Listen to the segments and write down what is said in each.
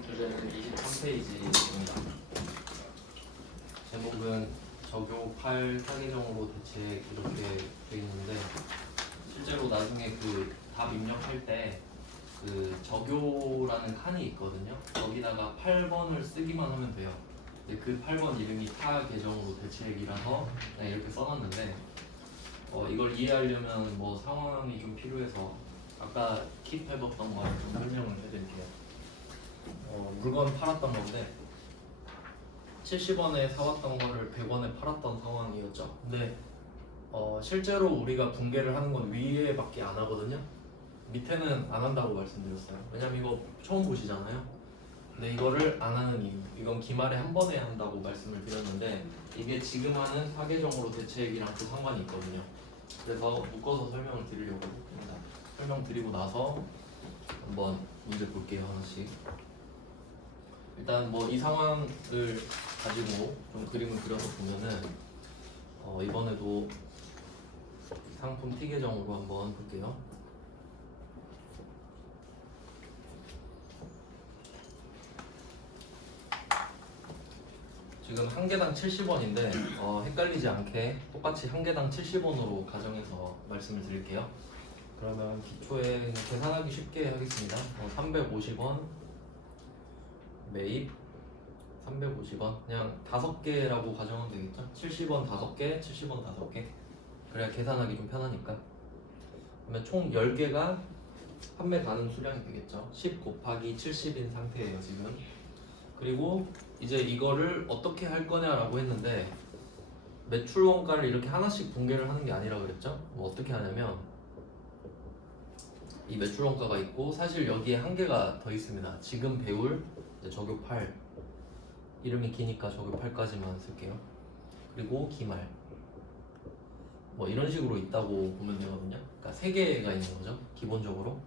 다음 주제는 23페이지입니다. 제목은 적요 8 사계정으로 대책 이렇게 되어 있는데, 실제로 나중에 그 답 입력할 때 그 적요라는 칸이 있거든요. 거기다가 8번을 쓰기만 하면 돼요. 근데 그 8번 이름이 타 계정으로 대책이라서 그냥 이렇게 써놨는데, 이걸 이해하려면 뭐 상황이 좀 필요해서 아까 킵해뒀던 거를 좀 설명을 해드릴게요. 물건 팔았던 건데 70원에 사왔던 거를 100원에 팔았던 상황이었죠. 근데 실제로 우리가 붕괴를 하는 건 위에밖에 안 하거든요. 밑에는 안 한다고 말씀드렸어요. 왜냐면 이거 처음 보시잖아요. 근데 이거를 안 하는 이유, 이건 기말에 한 번에 한다고 말씀을 드렸는데, 이게 지금 하는 사계정으로 대책이랑 또 상관이 있거든요. 그래서 묶어서 설명을 드리려고 합니다. 설명드리고 나서 한번 문제 볼게요, 하나씩. 일단 뭐 이 상황을 가지고 좀 그림을 그려서 보면은 이번에도 상품 T 계정으로 한번 볼게요. 지금 한 개당 70원인데 헷갈리지 않게 똑같이 한 개당 70원으로 가정해서 말씀을 드릴게요. 그러면 기초에 계산하기 쉽게 하겠습니다. 350원 매입 350원, 그냥 5개라고 가정하면 되겠죠? 70원 5개, 70원 5개. 그래야 계산하기 좀 편하니까. 그러면 총 10개가 판매 가능 수량이 되겠죠? 10 곱하기 70인 상태예요, 지금. 그리고 이제 이거를 어떻게 할 거냐라고 했는데, 매출 원가를 이렇게 하나씩 붕괴를 하는 게 아니라 그랬죠? 뭐 어떻게 하냐면, 이 매출 원가가 있고, 사실 여기에 한 개가 더 있습니다. 지금 배울 적요 8, 이름이 기니까 적요 8까지만 쓸게요. 그리고 기말, 뭐 이런 식으로 있다고 보면 되거든요. 그러니까 3개가 있는 거죠, 기본적으로.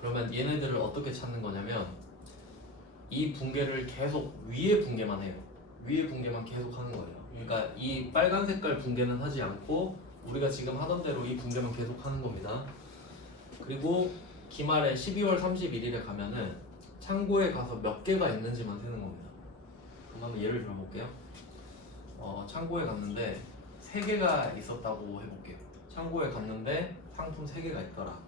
그러면 얘네들을 어떻게 찾는 거냐면, 이 붕괴를 계속 위에 붕괴만 해요. 위에 붕괴만 계속 하는 거예요. 그러니까 이 빨간 색깔 붕괴는 하지 않고 우리가 지금 하던 대로 이 붕괴만 계속 하는 겁니다. 그리고 기말에 12월 31일에 가면은 창고에 가서 몇 개가 있는지만 세는 겁니다. 그럼 한번 예를 들어 볼게요. 창고에 갔는데 3개가 있었다고 해볼게요. 창고에 갔는데 상품 3개가 있더라.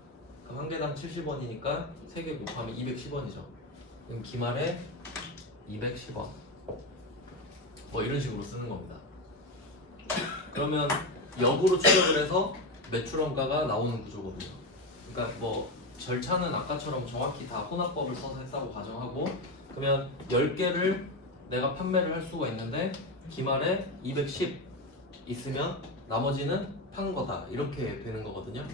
그럼 한 개당 70원이니까 3개 곱하면 210원이죠. 그럼 기말에 210원, 뭐 이런 식으로 쓰는 겁니다. 그러면 역으로 추적을 해서 매출 원가가 나오는 구조거든요. 그러니까 뭐 절차는 아까처럼 정확히 다 혼합법을 써서 했다고 가정하고, 그러면 10개를 내가 판매를 할 수가 있는데 기말에 210 있으면 나머지는 판 거다, 이렇게 되는 거거든요.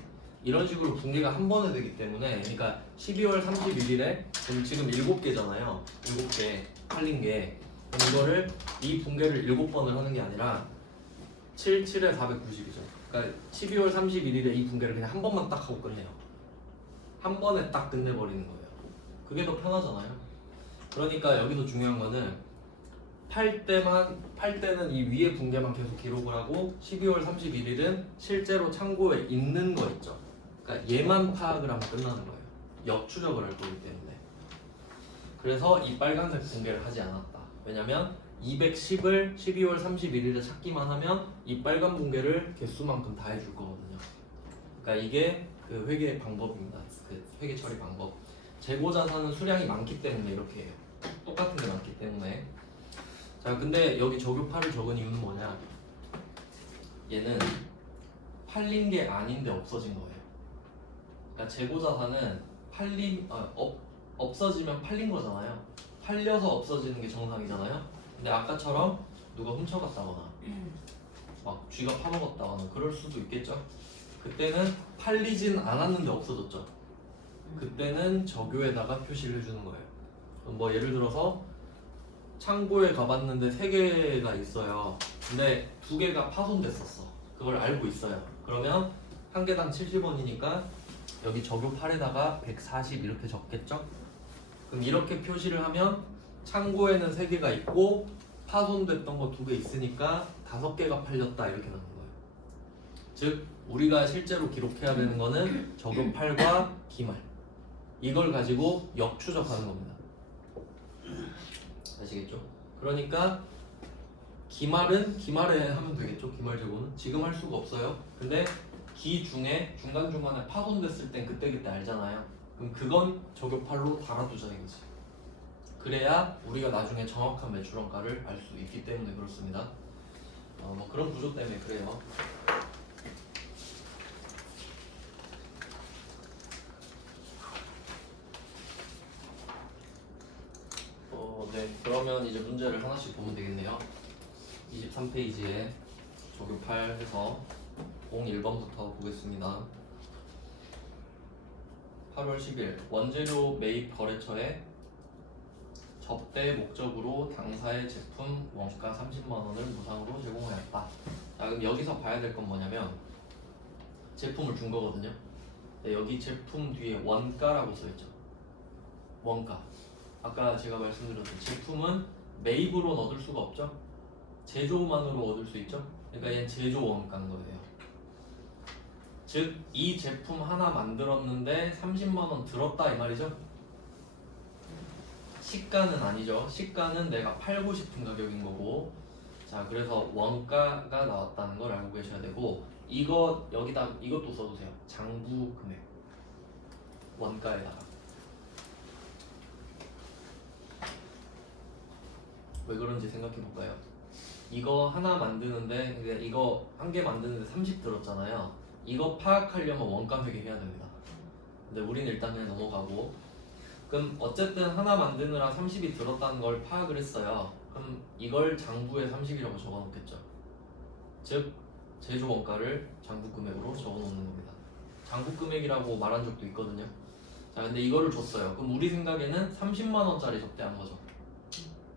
이런 식으로 붕괴가 한 번에 되기 때문에, 그러니까 12월 31일에 지금 7개잖아요. 7개 팔린 게. 그럼 이거를 이 붕괴를 7번을 하는 게 아니라 7, 7에 490이죠. 그러니까 12월 31일에 이 붕괴를 그냥 한 번만 딱 하고 끝내요. 한 번에 딱 끝내버리는 거예요. 그게 더 편하잖아요. 그러니까 여기서 중요한 거는 팔 때는 이 위에 붕괴만 계속 기록을 하고, 12월 31일은 실제로 창고에 있는 거 있죠. 그러니까 얘만 파악을 하면 끝나는 거예요. 역추적을 할 거기 때문에. 그래서 이 빨간색 붕괴를 하지 않았다. 왜냐면 210을 12월 31일에 찾기만 하면 이 빨간 붕괴를 개수만큼 다 해줄 거거든요. 그러니까 이게 그 회계 방법입니다. 그 회계 처리 방법. 재고 자산은 수량이 많기 때문에 이렇게 해요. 똑같은 게 많기 때문에. 자, 근데 여기 적요 8을 적은 이유는 뭐냐? 얘는 팔린 게 아닌데 없어진 거예요. 그러니까 재고 자산은 없어지면 팔린 거잖아요. 팔려서 없어지는 게 정상이잖아요. 근데 아까처럼 누가 훔쳐갔다거나 막 쥐가 파먹었다거나 그럴 수도 있겠죠. 그때는 팔리진 않았는데 없어졌죠. 그때는 적요에다가 표시를 해주는 거예요. 뭐 예를 들어서 창고에 가봤는데 3개가 있어요. 근데 2개가 파손됐었어. 그걸 알고 있어요. 그러면 한 개당 70원이니까 여기 적요 8에다가 140 이렇게 적겠죠? 그럼 이렇게 표시를 하면 창고에는 3개가 있고 파손됐던 거 2개 있으니까 5개가 팔렸다, 이렇게 나오는 거예요. 즉 우리가 실제로 기록해야 되는 거는 적요 8과 기말, 이걸 가지고 역추적하는 겁니다. 아시겠죠? 그러니까 기말에 하면 되겠죠? 기말 제곱은 지금 할 수가 없어요. 근데 기 중에 중간중간에 파손됐을 땐 그때 알잖아요. 그럼 그건 저격팔로 달아두자 이거지. 그래야 우리가 나중에 정확한 매출원가를 알 수 있기 때문에 그렇습니다. 뭐 그런 구조 때문에 그래요. 네, 그러면 이제 문제를 하나씩 보면 되겠네요. 23페이지에 조교8 해서 01번부터 보겠습니다. 8월 10일 원재료 매입 거래처에 접대 목적으로 당사의 제품 원가 30만 원을 무상으로 제공하였다. 자, 그럼 여기서 봐야 될 건 뭐냐면 제품을 준 거거든요. 네, 여기 제품 뒤에 원가라고 써있죠. 원가. 아까 제가 말씀드렸던 제품은 매입으로 얻을 수가 없죠. 제조만으로 얻을 수 있죠. 그러니까 얘는 제조 원가인 거예요. 즉 이 제품 하나 만들었는데 30만 원 들었다 이 말이죠. 시가는 아니죠. 시가는 내가 팔고 싶은 가격인 거고. 자, 그래서 원가가 나왔다는 걸 알고 계셔야 되고, 이거 여기다 이것도 써주세요. 장부 금액 원가에다가. 왜 그런지 생각해 볼까요? 이거 하나 만드는데, 이거 한 개 만드는데 30 들었잖아요. 이거 파악하려면 원가 회계해야 됩니다. 근데 우리는 일단 그냥 넘어가고, 그럼 어쨌든 하나 만드느라 30이 들었다는 걸 파악을 했어요. 그럼 이걸 장부에 30이라고 적어 놓겠죠. 즉 제조 원가를 장부 금액으로 적어 놓는 겁니다. 장부 금액이라고 말한 적도 있거든요. 자, 근데 이거를 줬어요. 그럼 우리 생각에는 30만 원짜리 접대한 거죠.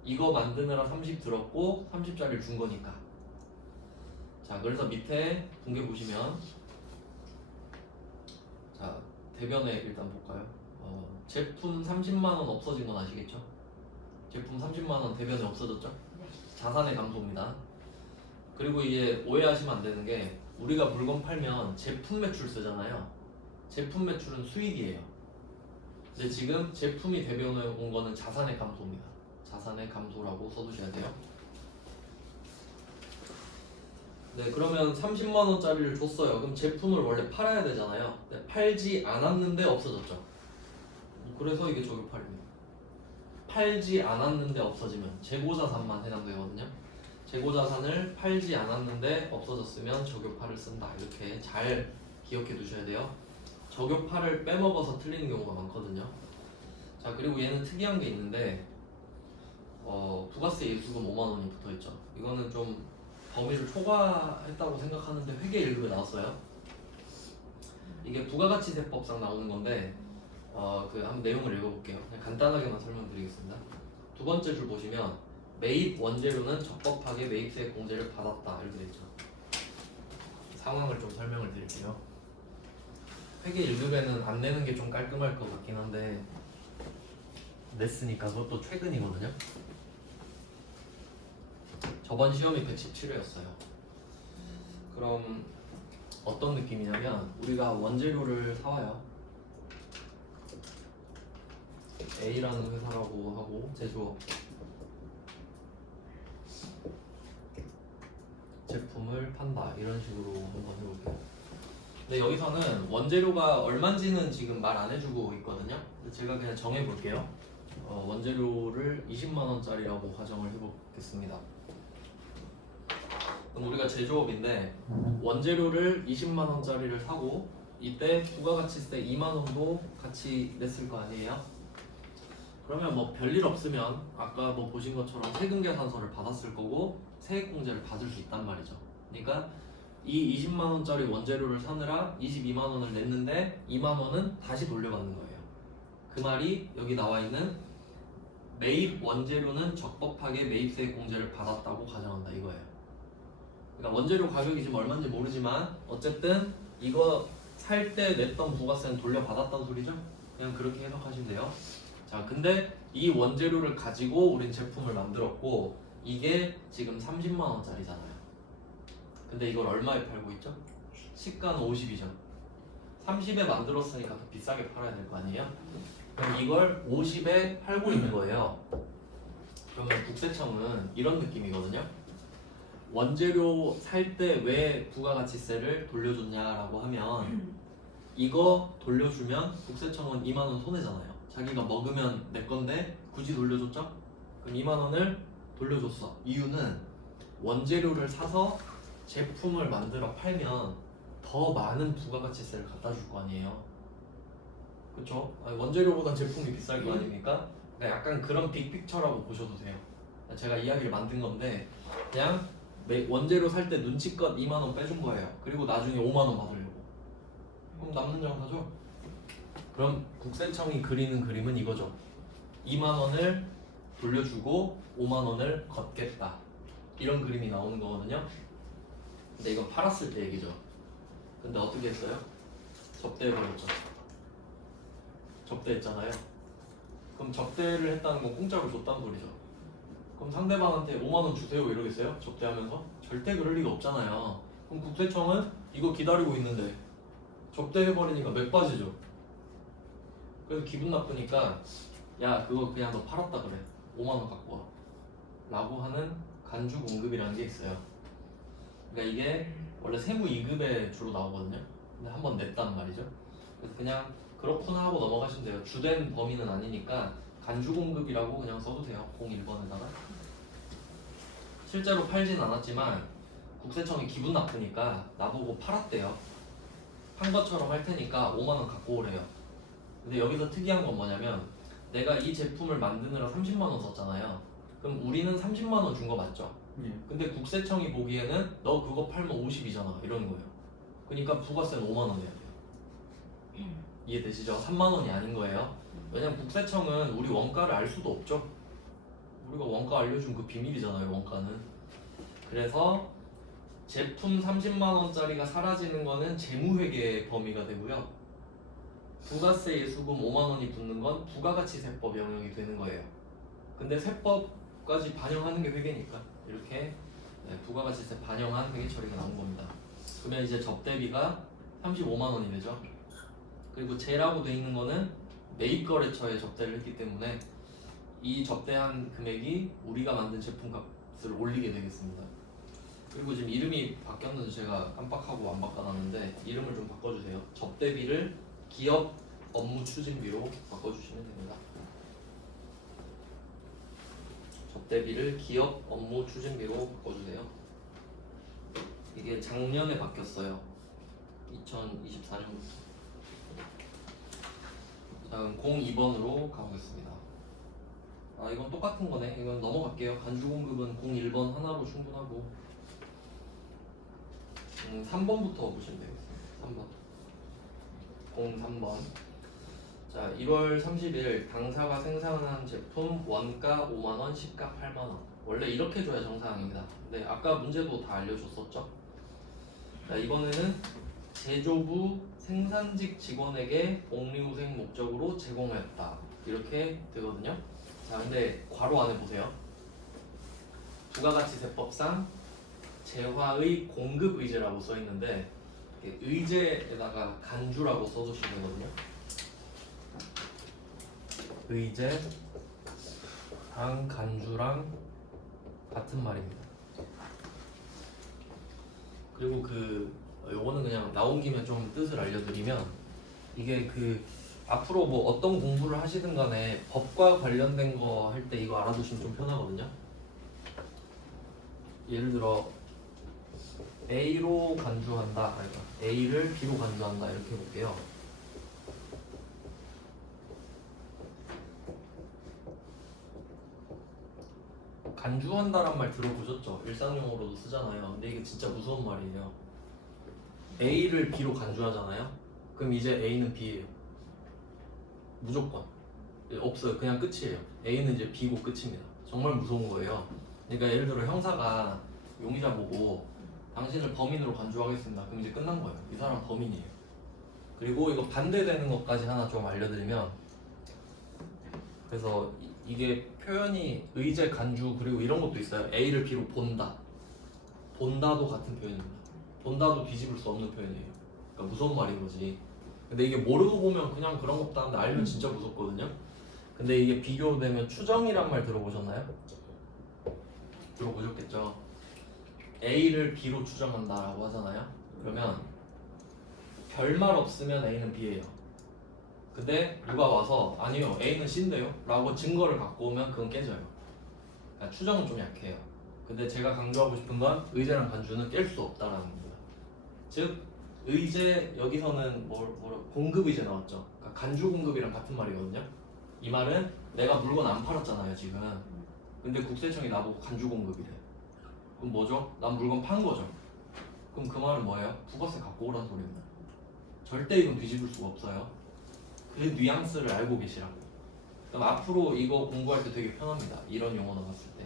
이거 만드느라 30 들었고 30짜리를 준 거니까. 자, 그래서 밑에 분계 보시면, 자, 대변에 일단 볼까요? 제품 30만 원 없어진 건 아시겠죠? 제품 30만 원 대변에 없어졌죠? 자산의 감소입니다. 그리고 이게 오해하시면 안 되는 게, 우리가 물건 팔면 제품 매출 쓰잖아요. 제품 매출은 수익이에요. 근데 지금 제품이 대변에 온 거는 자산의 감소입니다. 자산의 감소라고 써두셔야 돼요. 네, 그러면 30만 원짜리를 줬어요. 그럼 제품을 원래 팔아야 되잖아요. 근데 팔지 않았는데 없어졌죠. 그래서 이게 저격팔입니다. 팔지 않았는데 없어지면 재고자산만 해당되거든요. 재고자산을 팔지 않았는데 없어졌으면 저격팔을 쓴다. 이렇게 잘 기억해 두셔야 돼요. 저격팔을 빼먹어서 틀리는 경우가 많거든요. 자, 그리고 얘는 특이한 게 있는데, 부가세 예수금 5만 원이 붙어 있죠. 이거는 좀 범위를 초과했다고 생각하는데 회계 1급에 나왔어요. 이게 부가가치세법상 나오는 건데, 한번 내용을 읽어볼게요. 그냥 간단하게만 설명드리겠습니다. 두 번째 줄 보시면 매입 원재료는 적법하게 매입세 공제를 받았다 이렇게 되어 있죠. 상황을 좀 설명을 드릴게요. 회계 1급에는 안 내는 게 좀 깔끔할 것 같긴 한데 냈으니까 그것도 최근이거든요. 저번 시험이 117회였어요. 그럼 어떤 느낌이냐면, 우리가 원재료를 사와요. A라는 회사라고 하고 제조업 제품을 판다, 이런 식으로 한번 해볼게요. 근데 여기서는 원재료가 얼마인지는 지금 말 안 해주고 있거든요. 제가 그냥 정해볼게요. 원재료를 20만 원짜리라고 가정을 해보겠습니다. 그럼 우리가 제조업인데 원재료를 20만 원짜리를 사고, 이때 부가가치세 2만 원도 같이 냈을 거 아니에요? 그러면 뭐 별일 없으면 아까 뭐 보신 것처럼 세금 계산서를 받았을 거고 세액 공제를 받을 수 있단 말이죠. 그러니까 이 20만 원짜리 원재료를 사느라 22만 원을 냈는데 2만 원은 다시 돌려받는 거예요. 그 말이 여기 나와 있는 매입 원재료는 적법하게 매입세액 공제를 받았다고 가정한다 이거예요. 그러니까 원재료 가격이 지금 얼마인지 모르지만 어쨌든 이거 살 때 냈던 부가세는 돌려받았다는 소리죠. 그냥 그렇게 해석하시면 돼요. 자, 근데 이 원재료를 가지고 우린 제품을 만들었고 이게 지금 30만 원짜리잖아요. 근데 이걸 얼마에 팔고 있죠? 시가는 50이죠. 30에 만들었으니까 더 비싸게 팔아야 될 거 아니에요? 그럼 이걸 50에 팔고 있는 거예요. 그러면 국세청은 이런 느낌이거든요. 원재료 살 때 왜 부가가치세를 돌려줬냐라고 하면 이거 돌려주면 국세청은 2만 원 손해잖아요. 자기가 먹으면 내 건데 굳이 돌려줬죠? 그럼 2만 원을 돌려줬어. 이유는 원재료를 사서 제품을 만들어 팔면 더 많은 부가가치세를 갖다 줄 거 아니에요. 그쵸? 원재료보다 제품이 비쌀 거 아닙니까? 그러니까 약간 그런 빅픽처라고 보셔도 돼요. 제가 이야기를 만든 건데 그냥 원재료 살 때 눈치껏 2만 원 빼준 거예요. 그리고 나중에 5만 원 받으려고. 그럼 남는 장사죠. 그럼 국세청이 그리는 그림은 이거죠. 2만 원을 돌려주고 5만 원을 걷겠다. 이런 그림이 나오는 거거든요. 근데 이건 팔았을 때 얘기죠. 근데 어떻게 했어요? 접대해버렸죠. 접대했잖아요. 그럼 접대를 했다는 건 공짜로 줬단 소리죠. 그럼 상대방한테 5만 원 주세요 이러겠어요? 접대하면서? 절대 그럴 리가 없잖아요. 그럼 국세청은 이거 기다리고 있는데 접대해버리니까 맥 빠지죠. 그래서 기분 나쁘니까 야 그거 그냥 너 팔았다 그래. 5만 원 갖고 와 라고 하는 간주 공급이라는 게 있어요. 그러니까 이게 원래 세무 2급에 주로 나오거든요. 근데 한 번 냈단 말이죠. 그래서 그냥 그렇구나 하고 넘어가시면 돼요. 주된 범위는 아니니까 간주 공급이라고 그냥 써도 돼요. 01번에다가. 실제로 팔진 않았지만 국세청이 기분 나쁘니까 나보고 팔았대요. 판 것처럼 할 테니까 5만 원 갖고 오래요. 근데 여기서 특이한 건 뭐냐면 내가 이 제품을 만드느라 30만 원 썼잖아요. 그럼 우리는 30만 원 준 거 맞죠? 근데 국세청이 보기에는 너 그거 팔면 50이잖아 이러는 거예요. 그러니까 부가세는 5만 원 내야 돼요. 이해되시죠? 3만 원이 아닌 거예요. 왜냐면 국세청은 우리 원가를 알 수도 없죠. 우리가 원가 알려준 그 비밀이잖아요. 원가는. 그래서 제품 30만 원짜리가 사라지는 거는 재무회계 범위가 되고요. 부가세 예수금 5만 원이 붙는 건 부가가치세법 영역이 되는 거예요. 근데 세법까지 반영하는 게 회계니까 이렇게 부가가치세 반영한 회계 처리가 나온 겁니다. 그러면 이제 접대비가 35만 원이 되죠. 그리고 제라고 돼 있는 거는 매입거래처에 접대를 했기 때문에 이 접대한 금액이 우리가 만든 제품 값을 올리게 되겠습니다. 그리고 지금 이름이 바뀌었는데 제가 깜빡하고 안 바꿔놨는데 이름을 좀 바꿔주세요. 접대비를 기업 업무 추진비로 바꿔주시면 됩니다. 접대비를 기업 업무 추진비로 바꿔주세요. 이게 작년에 바뀌었어요. 2024년부터. 자, 그럼 02번으로 가보겠습니다. 아, 이건 똑같은 거네. 이건 넘어갈게요. 간주 공급은 01번 하나로 충분하고 3번부터 보시면 되겠습니다. 3번. 03번. 자, 1월 30일 당사가 생산한 제품 원가 5만원, 시가 8만원. 원래 이렇게 줘야 정상입니다. 근데 아까 문제도 다 알려줬었죠? 자, 이번에는 제조부 생산직 직원에게 복리후생 목적으로 제공했다. 이렇게 되거든요. 자, 근데 괄호 안에 보세요. 부가가치세법상 재화의 공급 의제라고 써 있는데 의제에다가 간주라고 써주시면 되거든요. 의제랑 간주랑 같은 말입니다. 그리고 요거는 그냥 나온 김에 좀 뜻을 알려드리면 이게 앞으로 뭐 어떤 공부를 하시든 간에 법과 관련된 거 할 때 이거 알아두시면 좀 편하거든요. 예를 들어 A로 간주한다, A를 B로 간주한다 이렇게 해볼게요. 간주한다란 말 들어보셨죠? 일상용어로도 쓰잖아요. 근데 이게 진짜 무서운 말이에요. A를 B로 간주하잖아요. 그럼 이제 A는 B예요. 무조건 없어요. 그냥 끝이에요. A는 이제 B고 끝입니다. 정말 무서운 거예요. 그러니까 예를 들어 형사가 용의자 보고 당신을 범인으로 간주하겠습니다. 그럼 이제 끝난 거예요. 이 사람 범인이에요. 그리고 이거 반대되는 것까지 하나 좀 알려드리면, 그래서 이게 표현이 의제, 간주, 그리고 이런 것도 있어요. A를 B로 본다. 본다도 같은 표현입니다. 본다도 뒤집을 수 없는 표현이에요. 그러니까 무서운 말인 거지. 근데 이게 모르고 보면 그냥 그런 것도 한데 알면 진짜 무섭거든요. 근데 이게 비교되면 추정이란 말 들어보셨나요? 들어보셨겠죠. A를 B로 추정한다라고 하잖아요. 그러면 별말 없으면 A는 B예요. 근데 누가 와서 아니요 A는 C인데요 라고 증거를 갖고 오면 그건 깨져요. 그러니까 추정은 좀 약해요. 근데 제가 강조하고 싶은 건 의제랑 간주는 깰 수 없다라는 겁니다. 즉 의제 여기서는 공급 의제 나왔죠. 그러니까 간주 공급이랑 같은 말이거든요. 이 말은 내가 물건 안 팔았잖아요 지금. 근데 국세청이 나보고 간주 공급이래. 그럼 뭐죠? 난 물건 판 거죠. 그럼 그 말은 뭐예요? 부가세 갖고 오라는 소리입니다. 절대 이건 뒤집을 수가 없어요. 그 뉘앙스를 알고 계시라고. 그럼 앞으로 이거 공부할 때 되게 편합니다. 이런 용어 나왔을 때.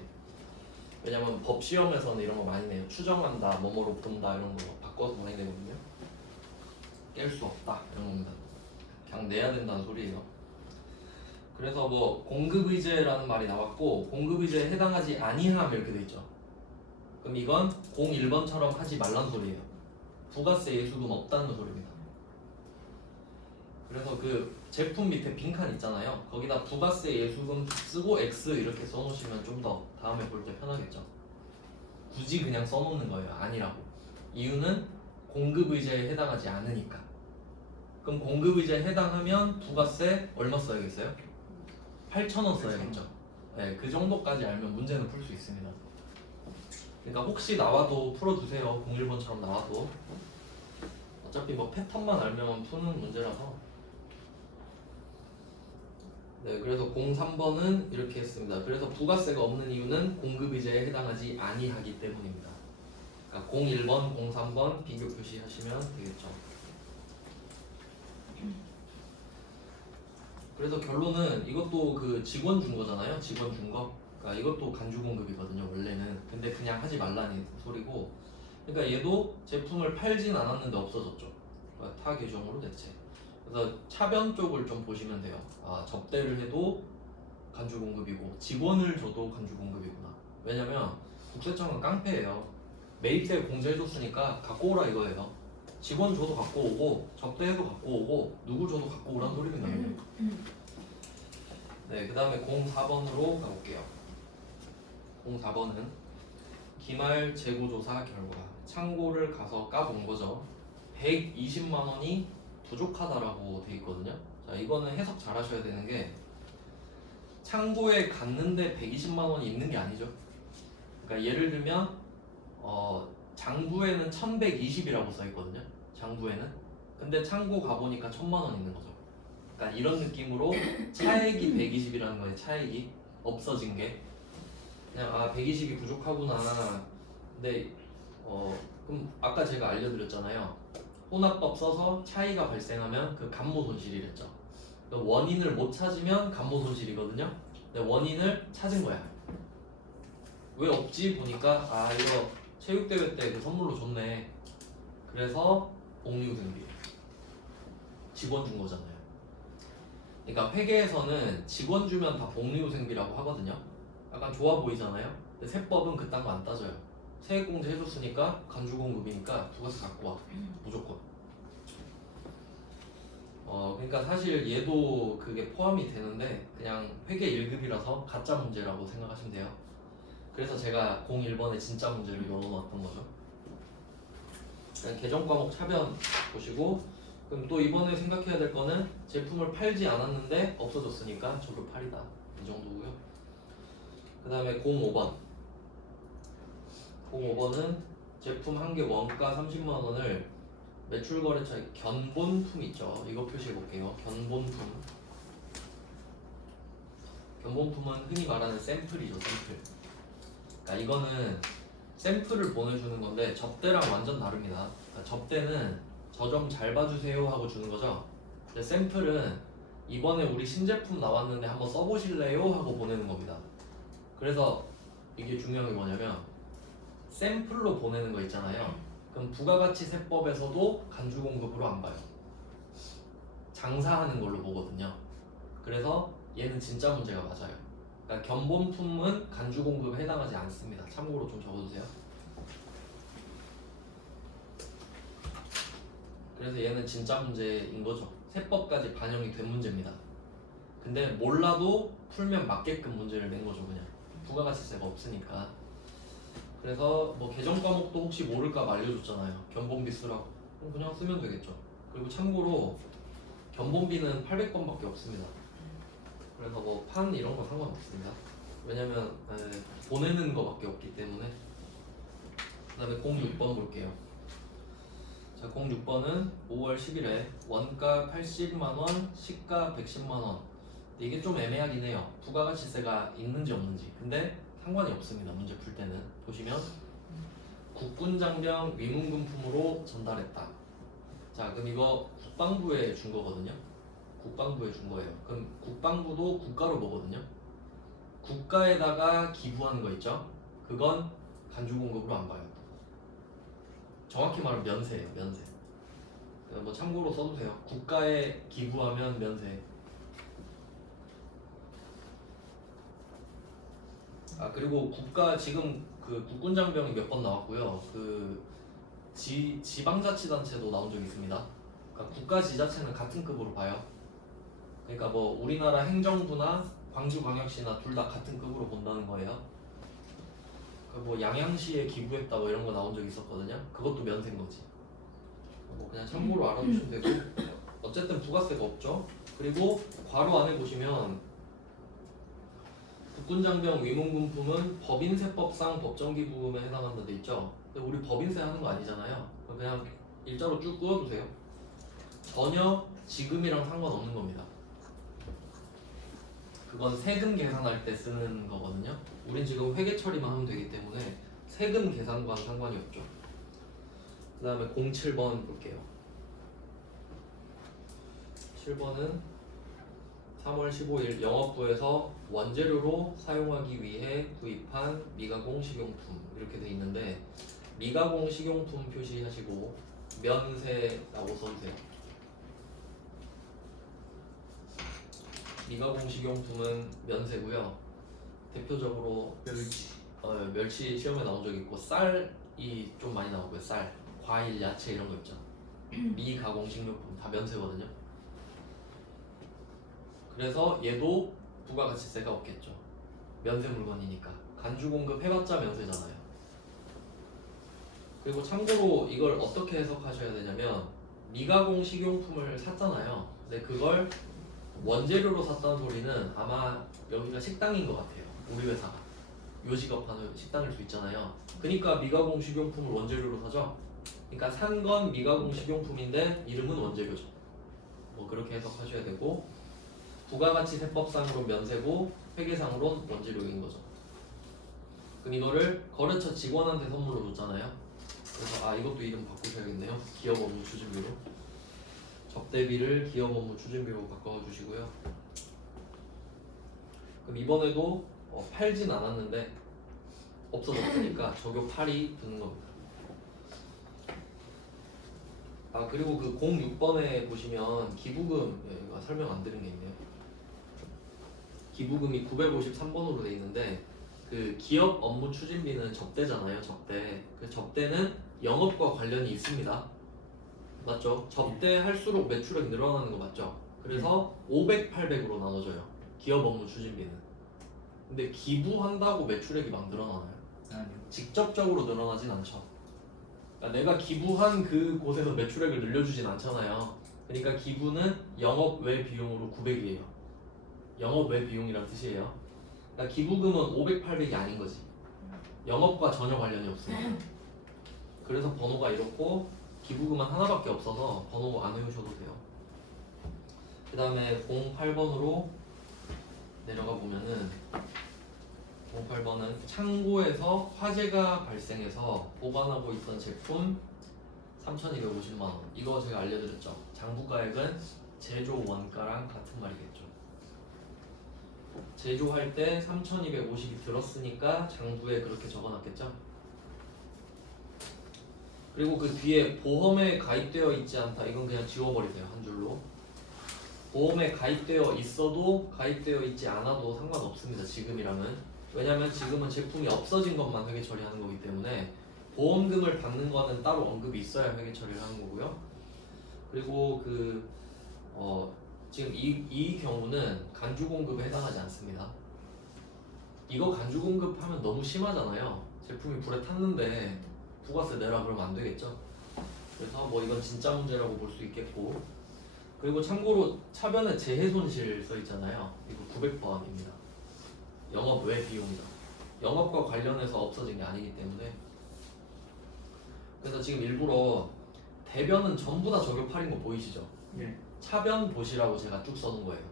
왜냐면 법 시험에서는 이런 거 많이 내요. 추정한다, 뭐뭐로 본다 이런 거 바꿔서 많이 내거든요. 깰 수 없다 이런 겁니다. 그냥 내야 된다는 소리예요. 그래서 뭐 공급의제라는 말이 나왔고 공급의제에 해당하지 아니함 이렇게 돼 있죠. 그럼 이건 01번처럼 하지 말란 소리예요. 부가세 예수금 없다는 소리입니다. 그래서 그 제품 밑에 빈칸 있잖아요. 거기다 부가세 예수금 쓰고 X 이렇게 써놓으시면 좀 더 다음에 볼 때 편하겠죠. 굳이 그냥 써놓는 거예요. 아니라고. 이유는 공급의제에 해당하지 않으니까. 그럼 공급의제에 해당하면 부가세 얼마 써야겠어요? 8,000원 써야겠죠. 네, 그 정도까지 알면 문제는 풀 수 있습니다. 그러니까 혹시 나와도 풀어두세요. 01번처럼 나와도. 어차피 뭐 패턴만 알면 푸는 문제라서. 네, 그래서 03번은 이렇게 했습니다. 그래서 부가세가 없는 이유는 공급의제에 해당하지 아니하기 때문입니다. 그러니까 01번, 03번 비교 표시하시면 되겠죠. 그래서 결론은 이것도 그 직원 준 거잖아요. 직원 준 거. 그러니까 이것도 간주 공급이거든요. 원래는. 근데 그냥 하지 말라는 소리고. 그러니까 얘도 제품을 팔진 않았는데 없어졌죠. 그러니까 타 규정으로 대체. 그래서 차변 쪽을 좀 보시면 돼요. 아, 접대를 해도 간주 공급이고 직원을 줘도 간주 공급이구나. 왜냐면 국세청은 깡패예요. 매입세 공제해줬으니까 갖고 오라 이거예요. 직원 줘도 갖고 오고 접대해도 갖고 오고 누구 줘도 갖고 오라는 소리입니다. 네, 그 다음에 04번으로 가볼게요. 04번은 기말 재고조사 결과 창고를 가서 까본 거죠. 120만 원이 부족하다라고 돼 있거든요. 자, 이거는 해석 잘 하셔야 되는 게 창고에 갔는데 120만 원이 있는 게 아니죠. 그러니까 예를 들면 장부에는 1120이라고 써 있거든요. 장부에는. 근데 창고 가보니까 1000만 원 있는 거죠. 그러니까 이런 느낌으로 차액이 120이라는 거예요. 차액이 없어진 게 그냥 120이 부족하구나. 근데 그럼 아까 제가 알려드렸잖아요. 혼합법 써서 차이가 발생하면 그 감모 손실이랬죠. 원인을 못 찾으면 감모 손실이거든요. 근데 원인을 찾은 거야. 왜 없지? 보니까 이거 체육대회 때 그 선물로 줬네. 그래서 복리후생비 직원 준 거잖아요. 그러니까 회계에서는 직원 주면 다 복리후생비라고 하거든요. 약간 좋아 보이잖아요. 근데 세법은 그딴 거 안 따져요. 세액공제 해줬으니까 간주공급이니까 부가세 갖고 와 무조건. 그러니까 사실 얘도 그게 포함이 되는데 그냥 회계 1급이라서 가짜 문제라고 생각하시면 돼요. 그래서 제가 01번에 진짜 문제를 넣어놨던 거죠. 그냥 개정 과목 차변 보시고 그럼 또 이번에 생각해야 될 거는 제품을 팔지 않았는데 없어졌으니까 저도 팔이다 이 정도고요. 그 다음에 05번 05번은 제품 한 개 원가 30만 원을 매출거래처 견본품 있죠. 이거 표시해 볼게요. 견본품. 견본품은 흔히 말하는 샘플이죠. 샘플. 그러니까 이거는 샘플을 보내주는 건데 접대랑 완전 다릅니다. 그러니까 접대는 저 좀 잘 봐주세요 하고 주는 거죠. 근데 샘플은 이번에 우리 신제품 나왔는데 한번 써보실래요? 하고 보내는 겁니다. 그래서 이게 중요한 게 뭐냐면 샘플로 보내는 거 있잖아요. 그럼 부가가치세법에서도 간주공급으로 안 봐요. 장사하는 걸로 보거든요. 그래서 얘는 진짜 문제가 맞아요. 그러니까 견본품은 간주공급에 해당하지 않습니다. 참고로 좀 적어두세요. 그래서 얘는 진짜 문제인 거죠. 세법까지 반영이 된 문제입니다. 근데 몰라도 풀면 맞게끔 문제를 낸 거죠. 그냥 부가가치세가 없으니까. 그래서 뭐 개정 과목도 혹시 모를까 봐 알려줬잖아요. 견본비 쓰라고. 그럼 그냥 쓰면 되겠죠. 그리고 참고로 견본비는 800번밖에 없습니다. 그래서 뭐 판 이런 거 상관없습니다. 왜냐면 보내는 거밖에 없기 때문에. 그 다음에 06번 볼게요. 자, 06번은 5월 10일에 원가 80만원, 시가 110만원. 이게 좀 애매하긴 해요. 부가가치세가 있는지 없는지. 근데 상관이 없습니다. 문제 풀 때는. 보시면 국군장병 위문금품으로 전달했다. 자, 그럼 이거 국방부에 준 거거든요. 국방부에 준 거예요. 그럼 국방부도 국가로 보거든요. 국가에다가 기부하는 거 있죠? 그건 간주공급으로 안 봐요. 정확히 말하면 면세예요. 면세. 뭐 참고로 써두세요. 국가에 기부하면 면세. 아, 그리고 국가 지금 그 국군장병이 몇 번 나왔고요. 그 지방자치단체도 나온 적이 있습니다. 그러니까 국가 지자체는 같은 급으로 봐요. 그러니까 뭐 우리나라 행정부나 광주광역시나 둘 다 같은 급으로 본다는 거예요. 그 뭐 양양시에 기부했다 뭐 이런 거 나온 적 있었거든요. 그것도 면세인 거지. 뭐 그냥 참고로 알아두시면 되고. 어쨌든 부가세가 없죠. 그리고 괄호 안에 보시면 국군장병 위문금품은 법인세법상 법정기부금에 해당한다 돼 있죠. 근데 우리 법인세 하는 거 아니잖아요. 그냥 일자로 쭉 그어두세요. 전혀 지금이랑 상관없는 겁니다. 그건 세금 계산할 때 쓰는 거거든요. 우린 지금 회계 처리만 하면 되기 때문에 세금 계산과는 상관이 없죠. 그 다음에 07번 볼게요. 7번은 3월 15일 영업부에서 원재료로 사용하기 위해 구입한 미가공 식용품 이렇게 돼 있는데 미가공 식용품 표시하시고 면세라고 써주세요. 미가공 식용품은 면세고요. 대표적으로 멸치 시험에 나온 적이 있고 쌀이 좀 많이 나오고요. 쌀, 과일, 야채 이런 거 있죠. 미가공 식료품 다 면세거든요. 그래서 얘도 부가가치세가 없겠죠. 면세 물건이니까. 간주 공급 해봤자 면세잖아요. 그리고 참고로 이걸 어떻게 해석하셔야 되냐면 미가공 식용품을 샀잖아요. 근데 그걸 원재료로 샀다는 소리는 아마 여기가 식당인 것 같아요. 우리 회사가 요식업하는 식당일 수 있잖아요. 그러니까 미가공 식용품을 원재료로 사죠. 그러니까 산 건 미가공 식용품인데 이름은 원재료죠. 뭐 그렇게 해석하셔야 되고 부가가치세법상으로 면세고 회계상으로는 원재료인 거죠. 그럼 이거를 거래처 직원한테 선물로 줬잖아요. 그래서 이것도 이름 바꾸셔야겠네요. 기업 업무 추진비로. 접대비를 기업 업무 추진비로 바꿔주시고요. 그럼 이번에도 팔진 않았는데 없어졌으니까 적용 8이 드는 겁니다. 그리고 그 06번에 보시면 기부금 이거 설명 안 드린 게 있네요. 기부금이 953번으로 돼 있는데 그 기업 업무 추진비는 접대잖아요. 접대. 그 접대는 영업과 관련이 있습니다. 맞죠? 접대할수록 매출액 늘어나는 거 맞죠? 그래서 500, 800으로 나눠져요. 기업 업무 추진비는. 근데 기부한다고 매출액이 막 늘어나나요? 아니요. 직접적으로 늘어나진 않죠. 그러니까 내가 기부한 그 곳에서 매출액을 늘려주진 않잖아요. 그러니까 기부는 영업 외 비용으로 900이에요. 영업 외 비용이란 뜻이에요. 그러니까 기부금은 500, 800이 아닌 거지. 영업과 전혀 관련이 없으니까. 그래서 번호가 이렇고 기부금은 하나밖에 없어서 번호 안 외우셔도 돼요. 그 다음에 08번으로 내려가 보면은 08번은 창고에서 화재가 발생해서 보관하고 있던 제품 3,250만원. 이거 제가 알려드렸죠. 장부가액은 제조 원가랑 같은 말이겠죠. 제조할 때 3,250이 들었으니까 장부에 그렇게 적어놨겠죠. 그리고 그 뒤에 보험에 가입되어 있지 않다. 이건 그냥 지워버리세요. 한 줄로. 보험에 가입되어 있어도 가입되어 있지 않아도 상관없습니다. 지금이랑은. 왜냐면 지금은 제품이 없어진 것만 회계 처리하는 거기 때문에 보험금을 받는 거는 따로 언급이 있어야 회계 처리를 하는 거고요. 그리고 지금 이 경우는 간주 공급에 해당하지 않습니다. 이거 간주 공급하면 너무 심하잖아요. 제품이 불에 탔는데 부가세 내라 그러면 안 되겠죠. 그래서 뭐 이건 진짜 문제라고 볼 수 있겠고, 그리고 참고로 차변에 재해 손실 써 있잖아요. 이거 900번입니다. 영업 외 비용이다. 영업과 관련해서 없어진 게 아니기 때문에. 그래서 지금 일부러 대변은 전부 다 저격팔인 거 보이시죠? 예. 차변 보시라고 제가 쭉 써놓은 거예요.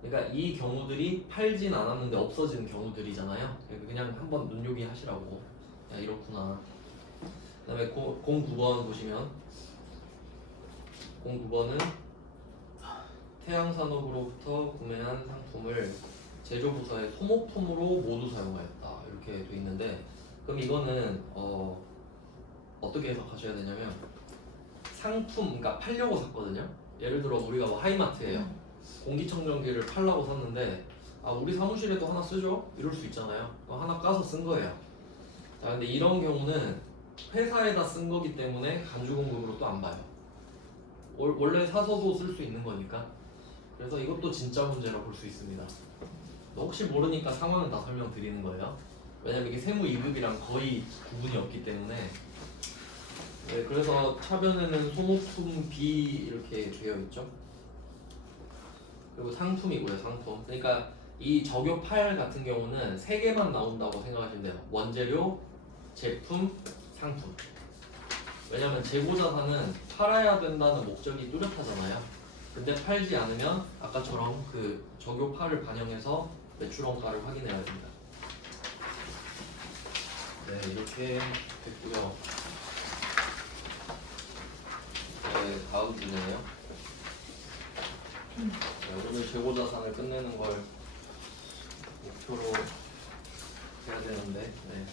그러니까 이 경우들이 팔진 않았는데 없어진 경우들이잖아요. 그러니까 그냥 한번 눈요기 하시라고. 야, 이렇구나. 그 다음에 09번 보시면, 09번은 태양산업으로부터 구매한 상품을 제조부서의 소모품으로 모두 사용하였다, 이렇게 돼 있는데, 그럼 이거는 어떻게 해석하셔야 되냐면, 상품, 그러니까 팔려고 샀거든요. 예를 들어 우리가 뭐 하이마트예요. 공기청정기를 팔라고 샀는데, 아, 우리 사무실에도 하나 쓰죠? 이럴 수 있잖아요. 하나 까서 쓴 거예요. 자, 근데 이런 경우는 회사에다 쓴 거기 때문에 간주 공급으로 또 안 봐요. 원래 사서도 쓸 수 있는 거니까. 그래서 이것도 진짜 문제라 볼 수 있습니다. 혹시 모르니까 상황은 다 설명드리는 거예요. 왜냐면 이게 세무 2급이랑 거의 구분이 없기 때문에. 네, 그래서 차변에는 소모품 B 이렇게 되어 있죠. 그리고 상품이고요, 상품. 그러니까 이 저격 파일 같은 경우는 3개만 나온다고 생각하시면 돼요. 원재료, 제품, 상품. 왜냐면 재고자산은 팔아야 된다는 목적이 뚜렷하잖아요. 근데 팔지 않으면 아까처럼 그 저격파를 반영해서 매출원가를 확인해야 됩니다. 네, 이렇게 됐고요. 네, 다음 주제네요. 네, 오늘 재고자산을 끝내는 걸 목표로 해야 되는데, 네.